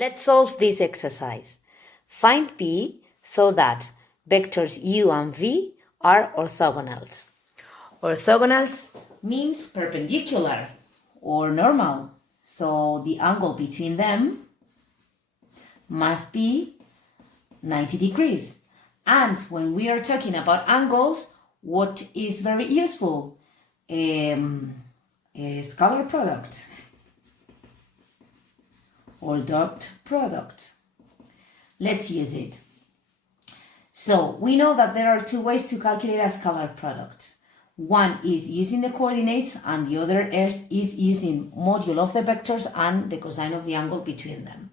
Let's solve this exercise. Find P so that vectors u and v are orthogonals. Orthogonals means perpendicular or normal. So the angle between them must be 90 degrees. And when we are talking about angles, what is very useful? A scalar product or dot product. Let's use it. So we know that there are two ways to calculate a scalar product. One is using the coordinates and the other is using modulo of the vectors and the cosine of the angle between them.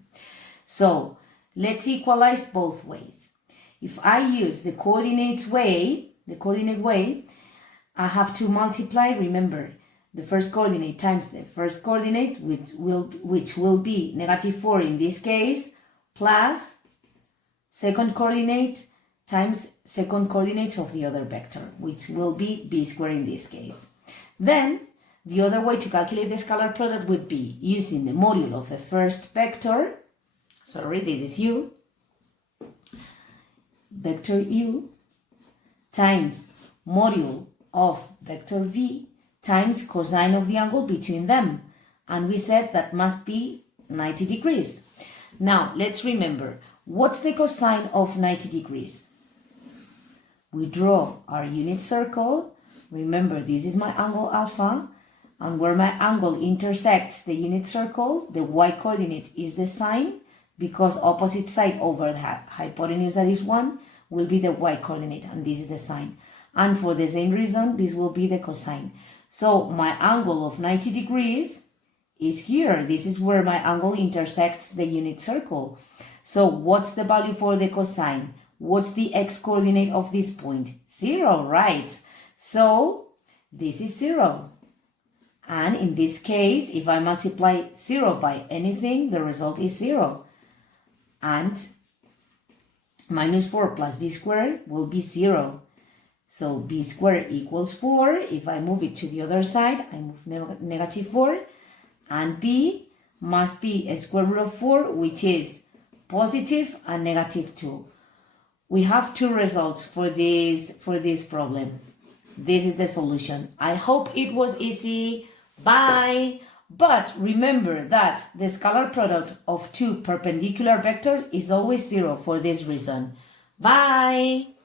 So let's equalize both ways. If I use the coordinate way, I have to multiply, remember, the first coordinate times the first coordinate, which will be -4 in this case, plus second coordinate times second coordinate of the other vector, which will be b squared in this case. Then, the other way to calculate the scalar product would be using the modulo of the first vector, sorry, this is u, vector u, times modulo of vector v times cosine of the angle between them. And we said that must be 90 degrees. Now, let's remember, what's the cosine of 90 degrees? We draw our unit circle. Remember, this is my angle alpha, and where my angle intersects the unit circle, the y-coordinate is the sine, because opposite side over the hypotenuse, that is 1, will be the y-coordinate, and this is the sine. And for the same reason, this will be the cosine. So my angle of 90 degrees is here. This is where my angle intersects the unit circle. So what's the value for the cosine? What's the x-coordinate of this point? 0, right? So this is 0. And in this case, if I multiply 0 by anything, the result is 0. And -4 plus b squared will be 0. So b squared equals 4. If I move it to the other side, I move -4. And b must be a square root of 4, which is positive and -2. We have two results for this problem. This is the solution. I hope it was easy. Bye! But remember that the scalar product of two perpendicular vectors is always 0 for this reason. Bye!